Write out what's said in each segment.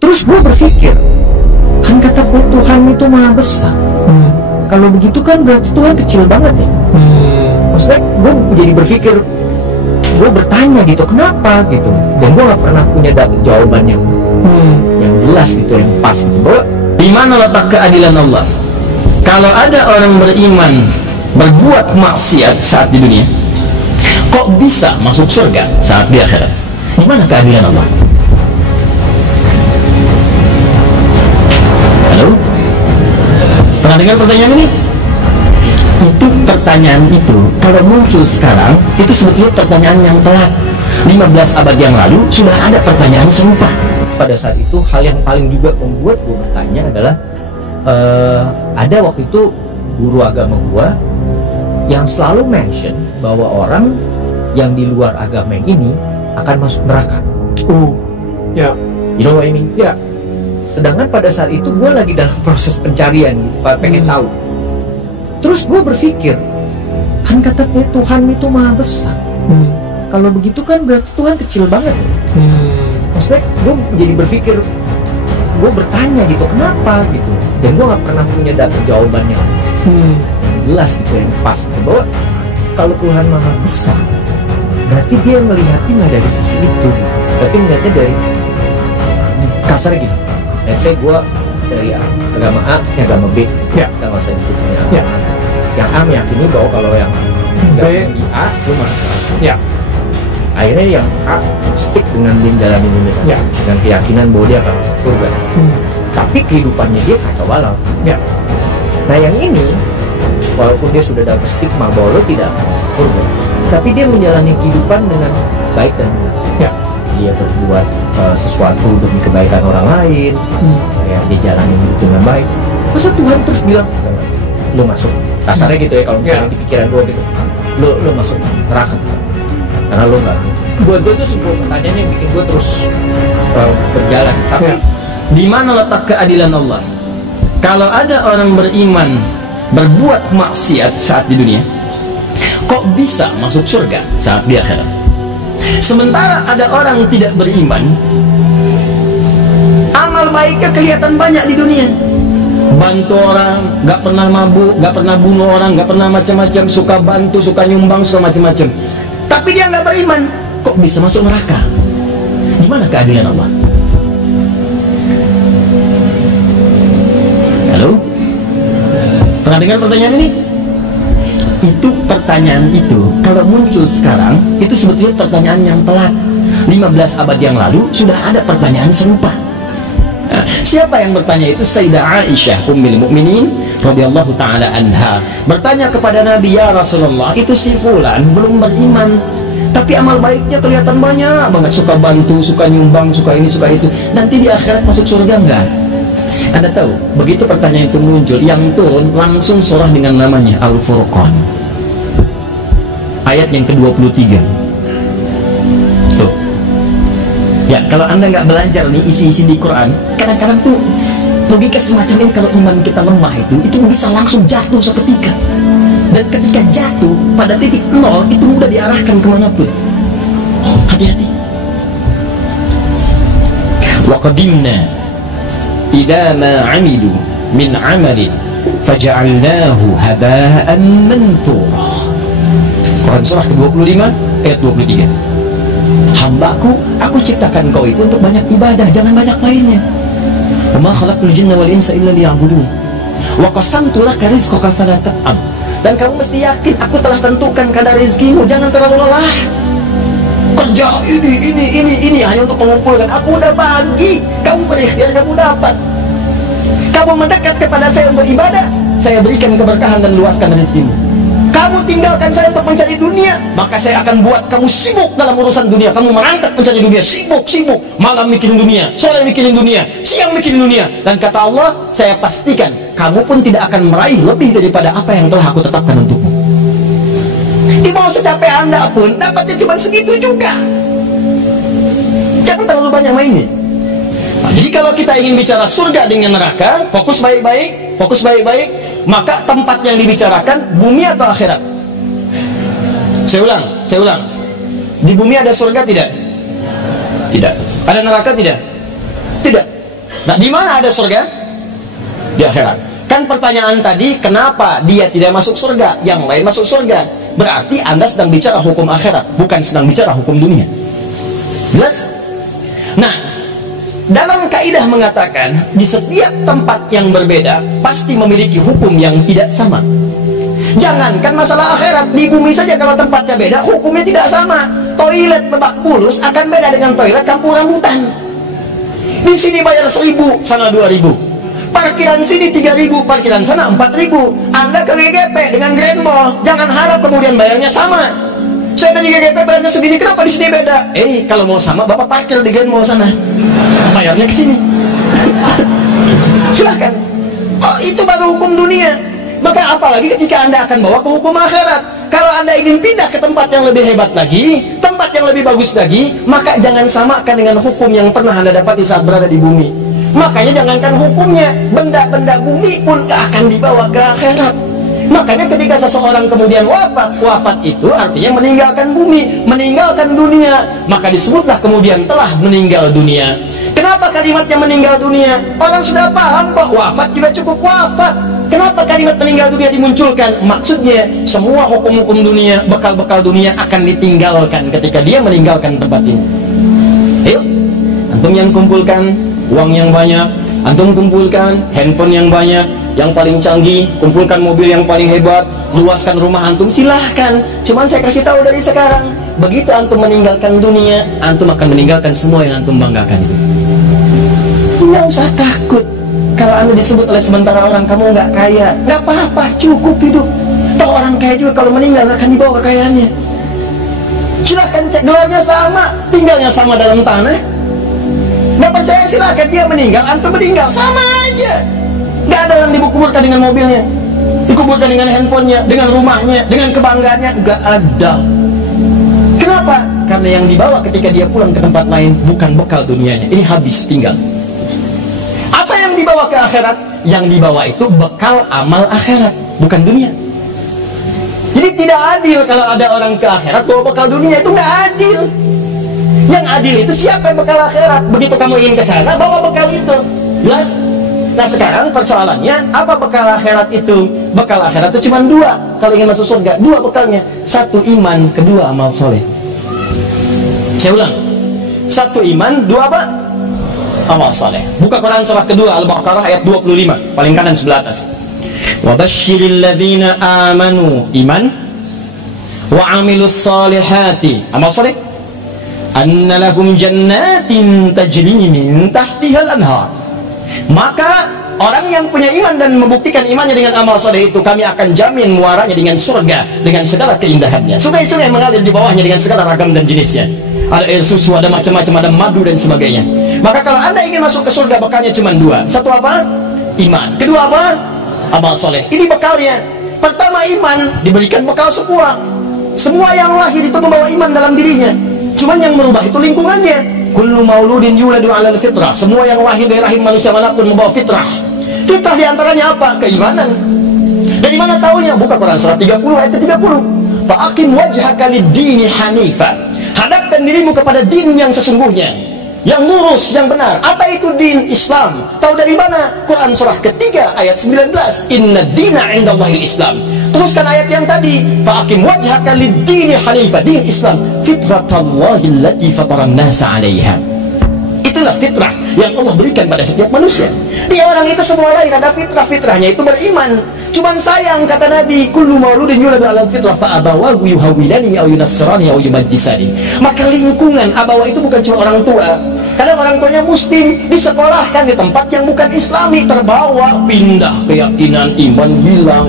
Terus gue berpikir, kan kata Tuhan itu maha besar. Kalau begitu kan berarti Tuhan kecil banget ya. Maksudnya gue jadi berpikir, gue bertanya gitu, kenapa gitu. Dan gue gak pernah punya dapet jawaban yang jelas gitu, yang pas gitu. Bahwa di mana letak keadilan Allah? Kalau ada orang beriman berbuat maksiat saat di dunia, kok bisa masuk surga saat di akhirat? Di mana keadilan Allah? Halo? Pernah dengar pertanyaan ini? Itu pertanyaan itu kalau muncul sekarang itu sebetulnya pertanyaan yang telat. 15 abad yang lalu sudah ada pertanyaan serupa. pada saat itu hal yang paling juga membuat gue bertanya adalah ada waktu itu guru agama gue yang selalu mention bahwa orang yang di luar agama yang ini akan masuk neraka. Ya, You know what I mean? ya. Sedangkan pada saat itu gue lagi dalam proses pencarian gitu, pengen tahu. Terus gue berpikir, kan kata Tuhan itu maha besar. Kalau begitu kan berarti Tuhan kecil banget. Maksudnya gue jadi berpikir, gue bertanya gitu, kenapa gitu. Dan gue gak pernah punya dapet jawabannya yang jelas gitu, yang pas gitu. Bahwa kalau Tuhan maha besar, berarti dia melihatnya nggak dari sisi itu gitu. Tapi melihatnya dari kasar gini. Let's say gue dari agama A, agama B, Ya. kita nggak usah nyebutnya Ya. yang A meyakini bahwa kalau yang B. di A lu masuk. Ya. Akhirnya yang A stick dengan dia jalanin ini Ya. dengan keyakinan bahwa dia akan masuk surga. Tapi kehidupannya dia kacau balau. Ya. Nah yang ini, walaupun dia sudah dapat stigma bahwa lo tidak akan masuk surga, tapi dia menjalani kehidupan dengan baik dan benar. Ya. Dia berbuat sesuatu demi kebaikan orang lain, ya, dia jalani hidup dengan baik. Masa Tuhan terus bilang, lo masuk, kasarnya gitu ya, kalau misalnya di pikiran gue gitu, lo masuk neraka karena lo nggak. Buat gue tuh sebuah pertanyaan yang bikin gue terus berjalan. Tapi Di mana letak keadilan Allah? Kalau ada orang beriman berbuat maksiat saat di dunia, kok bisa masuk surga saat di akhirat? Sementara ada orang tidak beriman, amal baiknya kelihatan banyak di dunia. Bantu orang, gak pernah mabuk, gak pernah bunuh orang, gak pernah macam-macam, suka bantu, suka nyumbang, suka macam-macam. Tapi dia gak beriman, kok bisa masuk neraka? Di mana keadilan Allah? Halo? Pernah dengar pertanyaan ini? Itu pertanyaan itu kalau muncul sekarang itu sebetulnya pertanyaan yang telat. 15 abad yang lalu sudah ada pertanyaan serupa. Nah, siapa yang bertanya itu? Sayyidah Aisyah Ummul Mukminin radhiyallahu taala anha bertanya kepada Nabi, ya Rasulullah, itu si fulan belum beriman tapi amal baiknya kelihatan banyak banget, suka bantu, suka nyumbang, suka ini, suka itu, nanti di akhirat masuk surga enggak? Anda tahu, begitu pertanyaan itu muncul, yang turun langsung surah dengan namanya Al-Furqan, ayat yang ke-23. Tuh. Ya, kalau Anda nggak belajar nih isi-isi di Quran, kadang-kadang tuh logika semacam ini, kalau iman kita lemah itu bisa langsung jatuh seketika. Dan ketika jatuh pada titik nol, itu mudah diarahkan kemanapun. Hati-hati. Wa qadimna idza ma 'amilu min 'amalin faja'alnahu haba'an manthura. Quran surah ke-25 ayat 23. Hambaku, aku ciptakan kau itu untuk banyak ibadah, jangan banyak mainnya. Wa ma khalaqtul jinna wal insa illa liya'budun. Wa qasamtu laka rizqaka fala tat'am. Dan kamu mesti yakin aku telah tentukan kadar rezekimu, jangan terlalu lelah. Kerja ini hanya untuk mengumpulkan. Aku udah bagi, kamu berikhtiar, kamu dapat. Kamu mendekat kepada saya untuk ibadah, saya berikan keberkahan dan luaskan rezekimu. Kamu tinggalkan saya untuk mencari dunia, maka saya akan buat kamu sibuk dalam urusan dunia. Kamu merangkak mencari dunia, sibuk, malam mikirin dunia, sore mikirin dunia, siang mikirin dunia. Dan kata Allah, saya pastikan kamu pun tidak akan meraih lebih daripada apa yang telah aku tetapkan untukmu. Di bawah secapek Anda pun dapatnya cuma segitu juga. Jangan terlalu banyak mainnya. Nah, jadi kalau kita ingin bicara surga dengan neraka, fokus baik-baik, maka tempat yang dibicarakan bumi atau akhirat? Saya ulang. Di bumi ada surga tidak? Tidak. Ada neraka tidak? Tidak. Nah, di mana ada surga? Di akhirat. Kan pertanyaan tadi, kenapa dia tidak masuk surga, yang lain masuk surga? Berarti Anda sedang bicara hukum akhirat, bukan sedang bicara hukum dunia. Jelas? Nah, dalam kaidah mengatakan, di setiap tempat yang berbeda pasti memiliki hukum yang tidak sama. Jangankan masalah akhirat, di bumi saja kalau tempatnya beda, hukumnya tidak sama. Toilet Lebak Bulus akan beda dengan toilet Kampung Rambutan. Di sini bayar 1.000, sana 2.000. Parkiran sini 3.000, parkiran sana 4.000. Anda ke GGP dengan Grand Mall, jangan harap kemudian bayarnya sama. Saya kan di GGP bayarnya segini, kenapa di sini beda? Kalau mau sama, Bapak parkir di Grand Mall sana, bayarnya ke sini. Silahkan. Oh, itu baru hukum dunia. Maka apalagi ketika Anda akan bawa ke hukum akhirat. Kalau Anda ingin pindah ke tempat yang lebih hebat lagi, tempat yang lebih bagus lagi, maka jangan samakan dengan hukum yang pernah Anda dapati saat berada di bumi. Makanya jangankan hukumnya, benda-benda bumi pun gak akan dibawa ke akhirat. Makanya ketika seseorang kemudian wafat itu artinya meninggalkan bumi, meninggalkan dunia. Maka disebutlah kemudian telah meninggal dunia. Kenapa kalimatnya meninggal dunia? Orang sudah paham kok, wafat juga cukup wafat. Kenapa kalimat meninggal dunia dimunculkan? Maksudnya semua hukum-hukum dunia, bekal-bekal dunia akan ditinggalkan ketika dia meninggalkan tempat ini. Ayo, antum yang kumpulkan uang yang banyak, antum kumpulkan handphone yang banyak, yang paling canggih, kumpulkan mobil yang paling hebat, luaskan rumah antum, silahkan. Cuman saya kasih tahu dari sekarang, begitu antum meninggalkan dunia, antum akan meninggalkan semua yang antum banggakan itu. Nggak usah takut kalau Anda disebut oleh sementara orang kamu nggak kaya, nggak apa-apa, cukup hidup. Toh orang kaya juga kalau meninggal nggak akan dibawa kekayaannya. Silahkan cek, gelarnya sama, tinggalnya sama dalam tanah. Nggak percaya silahkan, dia meninggal, antum meninggal, sama aja. Nggak ada yang dikuburkan dengan mobilnya, dikuburkan dengan handphonenya, dengan rumahnya, dengan kebanggaannya, nggak ada. Kenapa? Karena yang dibawa ketika dia pulang ke tempat lain bukan bekal dunianya, ini habis, tinggal. Apa yang dibawa ke akhirat? Yang dibawa itu bekal amal akhirat, bukan dunia. Jadi tidak adil kalau ada orang ke akhirat bawa bekal dunia, itu nggak adil. Yang adil itu siapa yang bekal akhirat? Begitu kamu ingin ke sana, bawa bekal itu. Jelas? Nah sekarang persoalannya, apa bekal akhirat itu? Bekal akhirat itu cuma dua. Kalau ingin masuk surga, dua bekalnya. Satu iman, kedua amal soleh. Saya ulang, satu iman, dua apa? Amal soleh. Buka Quran surah kedua Al-Baqarah ayat 25, paling kanan sebelah atas. Wa basyiril ladzina amanu, iman, wa amilus salihati, amal soleh, anna lahum jannatin tajri min tahtihal anhar. Maka orang yang punya iman dan membuktikan imannya dengan amal soleh itu, kami akan jamin muaranya dengan surga, dengan segala keindahannya. Sungai-sungai mengalir di bawahnya dengan segala ragam dan jenisnya. Ada air susu, ada macam-macam, ada madu dan sebagainya. Maka kalau Anda ingin masuk ke surga, bekalnya cuma dua. Satu apa? Iman. Kedua apa? Amal soleh. Ini bekalnya. Pertama iman, diberikan bekal semua. Semua yang lahir itu membawa iman dalam dirinya. Cuman yang merubah itu lingkungannya. Kullu mauludin yuladu 'alal fitrah. Semua yang lahir dari rahim manusia manapun membawa fitrah. Fitrah diantaranya apa? Keimanan. Dari mana taunya? Buka Quran surah 30 ayat 30. Fa'aqim wajhaka lid-dini hanifa. Hadapkan dirimu kepada din yang sesungguhnya, yang lurus, yang benar. Apa itu din? Islam. Tahu dari mana? Quran surah ketiga ayat 19. Inna dina indallahil Islam. Teruskan ayat yang tadi, fa'aqim wajhaka lid-dini hanifa, din Islam, fitratallahi allati fataran nasa 'alaiha. Itulah fitrah yang Allah berikan pada setiap manusia. Dia orang itu semua lahir ada fitrah, fitrahnya itu beriman. Cuman sayang, kata Nabi, kullu mauludin yuladu 'alal fitrah fa abawahu yuhawwilani aw yunassirani aw yumajjisani. Maka lingkungan abawa itu bukan cuma orang tua. Kadang orang tuanya muslim, disekolahkan di tempat yang bukan islami, terbawa, pindah keyakinan, iman hilang.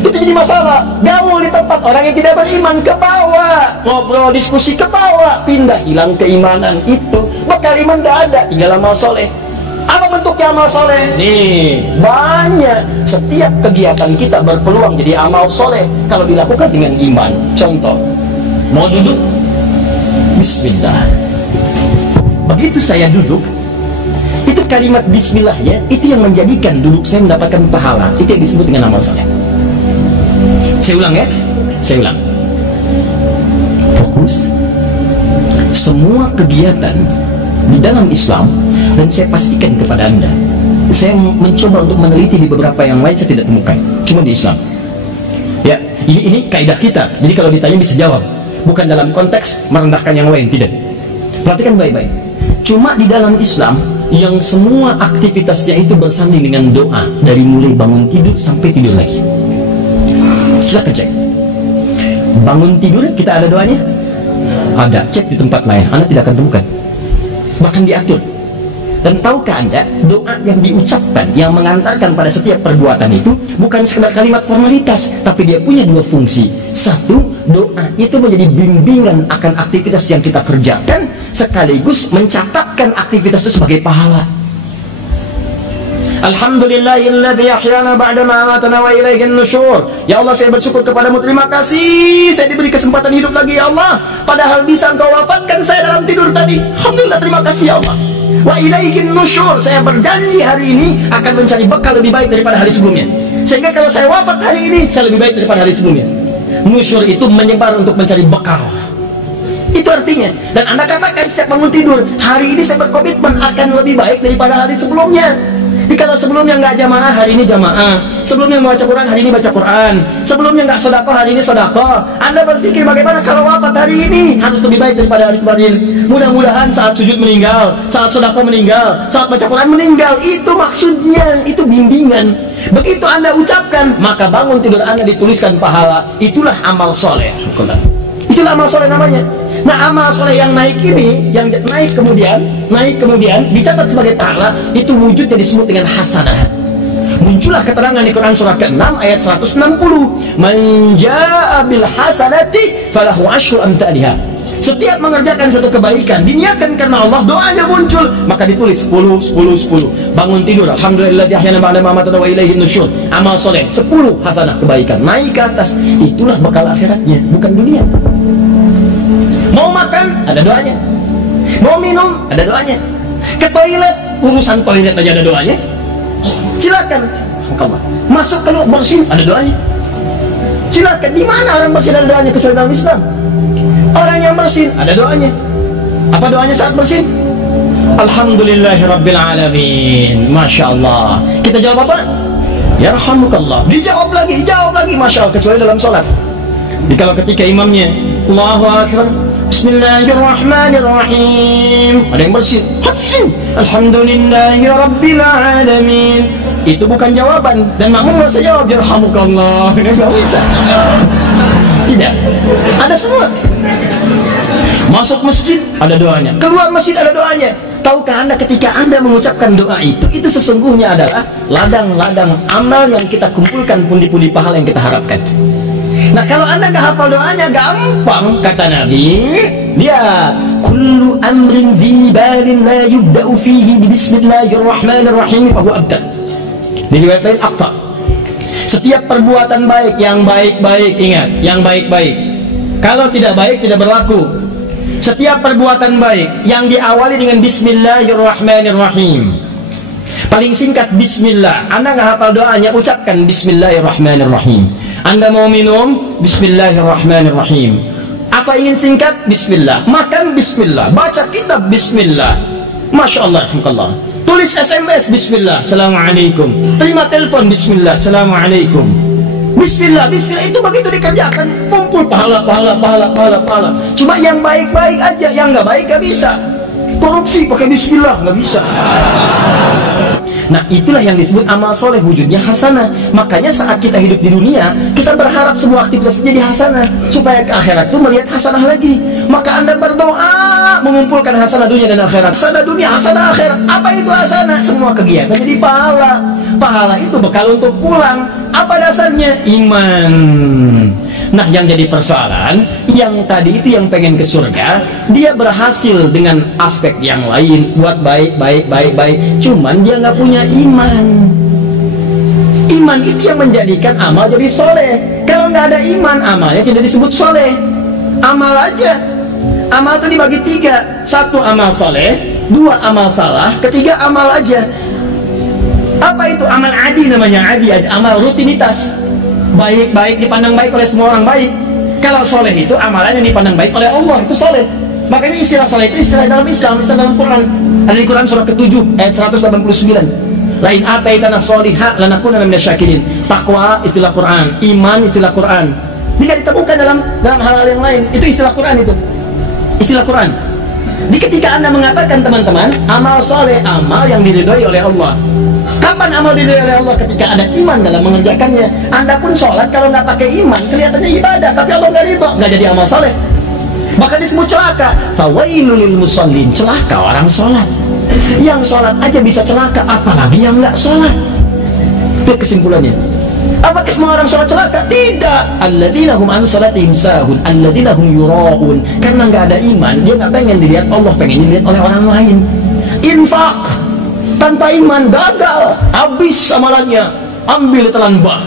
Itu jadi masalah. Gaul di tempat orang yang tidak beriman, ke bawah, ngobrol, diskusi, ke bawah, pindah, hilang keimanan. Itu bekal iman tidak ada, tinggal amal soleh. Apa bentuknya amal soleh? Nih, banyak. Setiap kegiatan kita berpeluang jadi amal soleh kalau dilakukan dengan iman. Contoh, mau duduk, bismillah. Begitu saya duduk, itu kalimat bismillah ya, itu yang menjadikan duduk saya mendapatkan pahala. Itu yang disebut dengan amal soleh. Saya ulang ya, saya ulang. Fokus. Semua kegiatan di dalam Islam, Dan saya pastikan kepada Anda, saya mencoba untuk meneliti di beberapa yang lain, saya tidak temukan, cuma di Islam. Ya, ini kaidah kita. Jadi kalau ditanya bisa jawab, bukan dalam konteks merendahkan yang lain, tidak. Perhatikan baik-baik. Cuma di dalam Islam yang semua aktivitasnya itu bersanding dengan doa, dari mulai bangun tidur sampai tidur lagi. Silakan cek. Bangun tidur kita ada doanya? Ada. Cek di tempat lain, Anda tidak akan temukan. Bahkan diatur. Dan tahukah Anda, doa yang diucapkan, yang mengantarkan pada setiap perbuatan itu bukan sekedar kalimat formalitas, tapi dia punya dua fungsi. Satu, doa itu menjadi bimbingan akan aktivitas yang kita kerjakan, sekaligus mencatatkan aktivitas itu sebagai pahala. Alhamdulillahilladzi ahyana ba'da ma amatana wa ilaihin nusyur. Ya Allah, saya bersyukur kepadamu, terima kasih saya diberi kesempatan hidup lagi ya Allah, padahal bisa engkau wafatkan saya dalam tidur tadi. Alhamdulillah, terima kasih ya Allah. Wa ilaihin nusyur, saya berjanji hari ini akan mencari bekal lebih baik daripada hari sebelumnya, sehingga kalau saya wafat hari ini saya lebih baik daripada hari sebelumnya. Nusyur itu menyebar untuk mencari bekal. Itu artinya. Dan Anda katakan setiap bangun tidur, hari ini saya berkomitmen akan lebih baik daripada hari sebelumnya. Jadi kalau sebelumnya nggak jamaah, hari ini jamaah. Sebelumnya baca Quran, hari ini baca Quran. Sebelumnya nggak sedekah, hari ini sedekah. Anda berpikir bagaimana kalau wafat hari ini harus lebih baik daripada hari kemarin. Mudah-mudahan saat sujud meninggal, saat sedekah meninggal, saat baca Quran meninggal. Itu maksudnya, itu bimbingan. Begitu Anda ucapkan, maka bangun tidur Anda dituliskan pahala. Itulah amal soleh. Itulah amal soleh namanya. Nah, amal soleh yang naik ini, yang naik kemudian dicatat sebagai pahala, itu wujudnya disebut dengan hasanah. Muncullah keterangan di Quran surah ke-6 ayat 160, man jaa bil hasanati falahu asyru amsalihha. Setiap mengerjakan satu kebaikan diniatkan karena Allah, doanya muncul, maka ditulis 10 10 10. Bangun tidur, alhamdulillah ahyana ba'da ma amatana wa ilaihin nusyur. Amal soleh 10 hasanah kebaikan, naik ke atas. Itulah bekal akhiratnya, bukan dunia. Mau makan, ada doanya. Mau minum, ada doanya. Ke toilet, urusan toilet aja ada doanya. Silakan. Masuk keluar bersin, ada doanya. Silakan. Di mana orang bersin ada doanya kecuali dalam Islam? Orang yang bersin ada doanya. Apa doanya saat bersin? Alhamdulillahirabbil alamin. Masya Allah. Kita jawab apa? Yarhamukallah. Dijawab lagi, Masya Allah, kecuali dalam sholat. Jadi kalau ketika imamnya Allahu Akbar, Bismillahirrahmanirrahim, ada yang bersin, Alhamdulillahirabbil alamin, itu bukan jawaban, dan makmum harus jawab yarhamukallah. Ini nggak bisa. Tidak. Ada semua. Masuk masjid ada doanya, keluar masjid ada doanya. Tahukah Anda ketika Anda mengucapkan doa itu sesungguhnya adalah ladang-ladang amal yang kita kumpulkan, pundi-pundi pahala yang kita harapkan. Nah, kalau Anda nggak hafal doanya, gampang, kata Nabi. Lihat, kullu amrin dhi balin la yubda'u fihi bismillahirrahmanirrahim fa huwa abtar. Diriwayatkan akta. Setiap perbuatan baik, yang baik-baik, ingat, yang baik-baik. Kalau tidak baik, tidak berlaku. Setiap perbuatan baik yang diawali dengan bismillahirrahmanirrahim. Paling singkat bismillah. Anda nggak hafal doanya, ucapkan bismillahirrahmanirrahim. Anda mau minum, bismillahirrahmanirrahim. Apa ingin singkat? Bismillah. Makan, bismillah. Baca kitab, bismillah. Masya Allah, alhamdulillah. Tulis SMS, bismillah, assalamualaikum. Terima telepon, bismillah, assalamualaikum. Bismillah, bismillah. Itu begitu dikerjakan, kumpul pahala. Cuma yang baik-baik aja, yang nggak baik nggak bisa. Korupsi pakai bismillah, nggak bisa. Nah, itulah yang disebut amal soleh, wujudnya hasanah. Makanya saat kita hidup di dunia, kita berharap semua aktivitas jadi hasanah, supaya ke akhirat itu melihat hasanah lagi. Maka Anda berdoa mengumpulkan hasanah dunia dan akhirat. Hasanah dunia, hasanah akhirat. Apa itu hasanah? Semua kegiatan jadi pahala. Pahala itu bekal untuk pulang. Apa dasarnya? Iman. Nah, yang jadi persoalan, yang tadi itu yang pengen ke surga, dia berhasil dengan aspek yang lain, buat baik. Cuman dia nggak punya iman. Iman itu yang menjadikan amal jadi soleh. Kalau nggak ada iman, amalnya tidak disebut soleh. Amal aja. Amal itu dibagi 3. 1 amal soleh, 2 amal salah, 3 amal aja. Apa itu? Amal adi namanya, adi aja, amal rutinitas. Baik dipandang baik oleh semua orang baik. Kalau soleh itu amalan yang dipandang baik oleh Allah, itu soleh. Makanya istilah soleh itu istilah dalam Islam, istilah dalam Quran. Ada di Quran surah ke-7 ayat 189. Lain ataitana sholiha lanakunanna minasyakirin. Takwa istilah Quran, iman istilah Quran. Jika ditemukan dalam hal-hal yang lain, itu istilah Quran itu. Istilah Quran. Di ketika Anda mengatakan teman-teman, amal soleh, amal yang diridhoi oleh Allah. Kapan amal diridhoi oleh Allah? Ketika ada iman dalam mengerjakannya. Anda pun sholat kalau nggak pakai iman, kelihatannya ibadah, tapi Allah nggak ridho, nggak jadi amal soleh. Bahkan disebut celaka. Fawailul lil musallin, celaka orang sholat. Yang sholat aja bisa celaka, apalagi yang nggak sholat. Itu kesimpulannya. Apakah semua orang sholat celaka? Tidak. Alladzina hum an sholatihim sahun, alladzina hum yura'un. Karena nggak ada iman, dia nggak pengen dilihat Allah, pengen dilihat oleh orang lain. Infak tanpa iman gagal, habis amalannya. Ambil telan bah.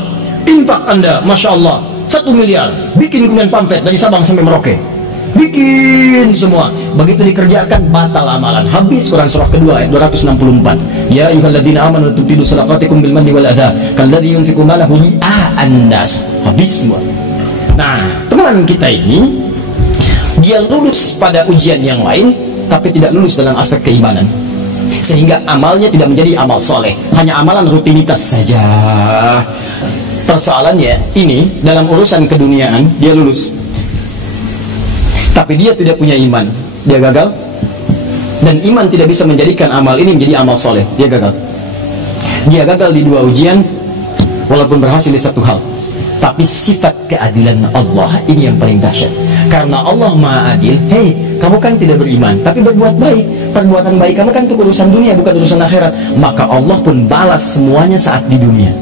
Infak Anda, masya Allah, 1 miliar, bikin kemudian pamflet dari Sabang sampai Merauke, bikin semua. Begitu dikerjakan, batal amalan, habis. Quran surah kedua ayat 264. Ya ayyuhalladzina amanu tubtilu sadaqatikum bil manni wal adha kalladzi yunfiqu malahu ria'an nas. Habis semua. Nah, teman kita ini dia lulus pada ujian yang lain, tapi tidak lulus dalam aspek keimanan, sehingga amalnya tidak menjadi amal soleh, hanya amalan rutinitas saja. Persoalannya ini dalam urusan keduniaan dia lulus, tapi dia tidak punya iman, dia gagal. Dan iman tidak bisa menjadikan amal ini menjadi amal soleh, dia gagal. Dia gagal di 2 ujian, walaupun berhasil di 1 hal. Tapi sifat keadilan Allah ini yang paling dahsyat. Karena Allah Maha Adil. Hei, kamu kan tidak beriman, tapi berbuat baik. Perbuatan baik kamu kan itu urusan dunia, bukan urusan akhirat. Maka Allah pun balas semuanya saat di dunia.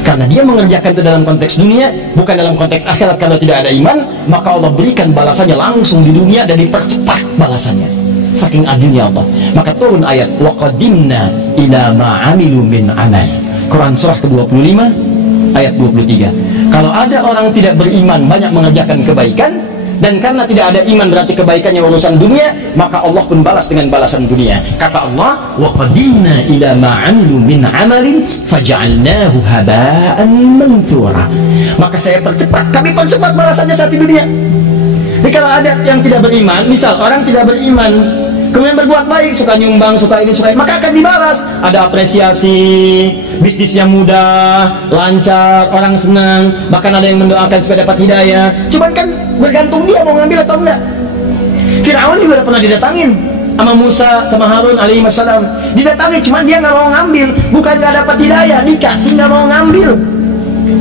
Karena dia mengerjakan itu dalam konteks dunia, bukan dalam konteks akhirat. Kalau tidak ada iman, maka Allah berikan balasannya langsung di dunia dan dipercepat balasannya. Saking adilnya Allah. Maka turun ayat wa qadimna ila ma amilu min amal. Quran surah ke-25 ayat 23. Kalau ada orang tidak beriman banyak mengerjakan kebaikan, dan karena tidak ada iman berarti kebaikannya urusan dunia, maka Allah pun balas dengan balasan dunia. Kata Allah, wa qadimna ila ma amilu min amalin faj'alnahu haba'an manthura. Maka saya percepat, kami percepat balasannya saat di dunia. Jadi kalau ada yang tidak beriman, misal orang tidak beriman kemudian berbuat baik, suka nyumbang, suka ini, suka ini, maka akan dibalas. Ada apresiasi, bisnisnya mudah, lancar, orang senang, bahkan ada yang mendoakan supaya dapat hidayah. Cuman kan bergantung dia mau ngambil atau enggak. Firaun juga udah pernah didatangin sama Musa sama Harun alaihi wassalam, didatangi, cuman dia nggak mau ngambil. Bukan nggak dapat hidayah, dikasih nggak mau ngambil.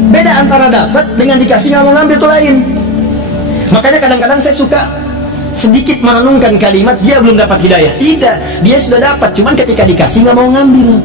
Beda antara dapat dengan dikasih nggak mau ngambil itu lain. Makanya kadang-kadang saya suka sedikit merenungkan kalimat dia belum dapat hidayah. Tidak, dia sudah dapat, cuman ketika dikasih nggak mau ngambil.